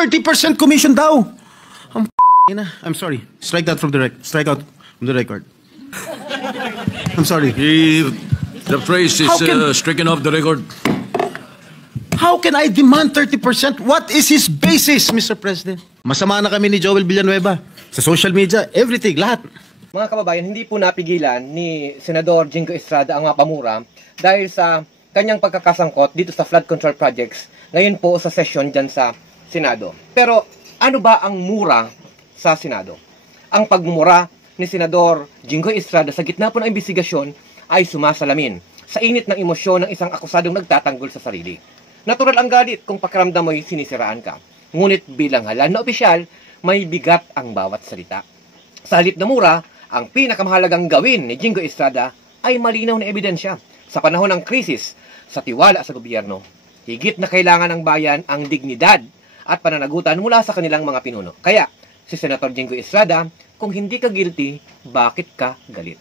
30% commission daw. I'm sorry. Strike that from the record. Strike out from the record. I'm sorry. The phrase is stricken off the record. How can I demand 30%? What is his basis, Mr. President? Masama na kami ni Joel Villanueva. Sa social media, everything, lahat. Mga kababayan, hindi po napigilan ni Senador Jingo Estrada ang mapamura dahil sa kanyang pagkakasangkot dito sa flood control projects ngayon po sa session dyan sa Senado. Pero ano ba ang mura sa Senado? Ang pagmumura ni Senador Jingo Estrada sa gitna po ng investigasyon ay sumasalamin sa init ng emosyon ng isang akusadong nagtatanggol sa sarili. Natural ang galit kung pakiramdam mo'y sinisiraan ka. Ngunit bilang halal na opisyal, may bigat ang bawat salita. Sa halip na mura, ang pinakamahalagang gawin ni Jingo Estrada ay malinaw na ebidensya. Sa panahon ng krisis, sa tiwala sa gobyerno, higit na kailangan ng bayan ang dignidad at pananagutan mula sa kanilang mga pinuno. Kaya, si Senator Jingo Estrada, kung hindi ka guilty, bakit ka galit?